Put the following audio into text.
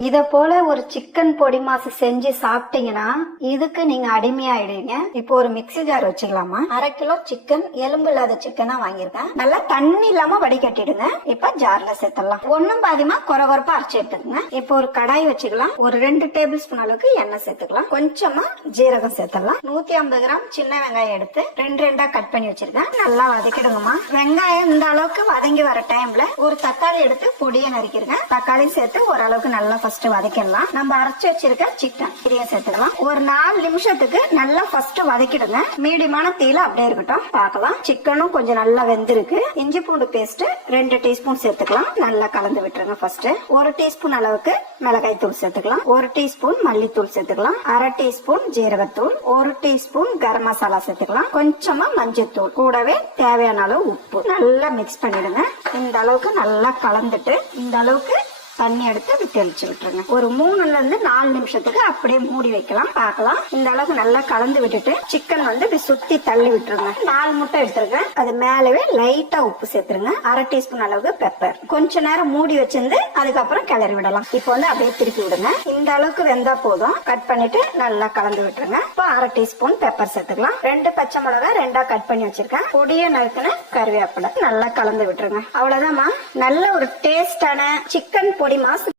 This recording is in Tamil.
இத போல ஒரு சிக்கன் பொடி மாசு செஞ்சு சாப்பிட்டீங்கன்னா இதுக்கு நீங்க அடிமையாயிடுவீங்க. இப்போ ஒரு மிக்ஸி ஜார் வச்சுக்கலாமா? 1/2 கிலோ சிக்கன், எலும்பு இல்லாத சிக்கனா வாங்கியிருக்கேன். நல்லா தண்ணி இல்லாம வடிகட்டிடுங்க. இப்ப ஜார்ல சேர்த்துடலாம். ஒண்ணும் பாதியமா கொரகொரப்பா அரைச்சு எடுத்துக்கங்க. இப்போ ஒரு கடாய் வச்சுக்கலாம். ஒரு 2 டேபிள் ஸ்பூன் அளவுக்கு எண்ணெய் சேர்த்துக்கலாம். கொஞ்சமா ஜீரகம் சேர்த்துடலாம். 150 கிராம் சின்ன வெங்காயம் எடுத்து 2 கட் பண்ணி வச்சிருக்கேன். நல்லா வதக்கிடுங்கம்மா. வெங்காயம் இந்த அளவுக்கு வதங்கி வர டைம்ல ஒரு தக்காளி எடுத்து பொடியை நறுக்கிருங்க. தக்காளி சேர்த்து ஓரளவுக்கு நல்லா ஃபர்ஸ்ட் வதக்கிடலாம். நம்ம அரைச்சு வச்சிருக்க சிக்கன் இதையும் சேர்த்துக்கலாம். ஒரு 4 நிமிஷத்துக்கு நல்லா ஃபர்ஸ்ட் வதக்கிடுங்க. மீடியமான தீல அப்படியே இருக்கட்டும். பார்க்கலாம். சிக்கனும் கொஞ்சம் நல்லா வெந்திருக்கு. இஞ்சி பூண்டு பேஸ்ட் 2 டீஸ்பூன் சேர்த்துக்கலாம். நல்லா கலந்து விட்டுருங்க. ஃபர்ஸ்ட் 1 டீஸ்பூன் அளவுக்கு மிளகாய் தூள் சேர்த்துக்கலாம். 1 டீஸ்பூன் மல்லித்தூள் சேர்த்துக்கலாம். 1/2 டீஸ்பூன் ஜீரகத்தூள், 1 டீஸ்பூன் கரம் மசாலா சேர்த்துக்கலாம். கொஞ்சமா மஞ்சத்தூள், கூடவே தேவையான அளவு உப்பு. நல்லா மிக்ஸ் பண்ணிடுங்க. இந்த அளவுக்கு நல்லா கலந்துட்டு இந்த அளவுக்கு தண்ணி எடுத்து அப்படி தெளிச்சு விட்டுருங்க. ஒரு 3ல இருந்து 4 நிமிஷத்துக்கு அப்படியே மூடி வைக்கலாம். பார்க்கலாம். இந்த அளவுக்கு நல்லா கலந்து விட்டுட்டு சிக்கன் இப்படி சுத்தி தள்ளி விட்டுருங்க. 4 முட்டை எடுத்துருக்கேன். அது மேலவே லைட்டா உப்பு சேர்த்துருங்க. 1/2 டீஸ்பூன் அளவுக்கு பெப்பர். கொஞ்ச நேரம் மூடி வச்சிருந்து அதுக்கப்புறம் கிளறி விடலாம். இப்போ அப்படியே திருப்பி விடுங்க. இந்த அளவுக்கு வெந்தா போதும். கட் பண்ணிட்டு நல்லா கலந்து விட்டுருங்க. இப்போ 1/2 டீஸ்பூன் பெப்பர் சேர்த்துக்கலாம். 2 பச்சை மிளகாய் 2 கட் பண்ணி வச்சிருக்கேன். பொடியை நறுக்குன கருவேப்பிலை நல்லா கலந்து விட்டுருங்க. அவ்வளவுதான்மா. நல்ல ஒரு டேஸ்டான சிக்கன் பொடி மாசு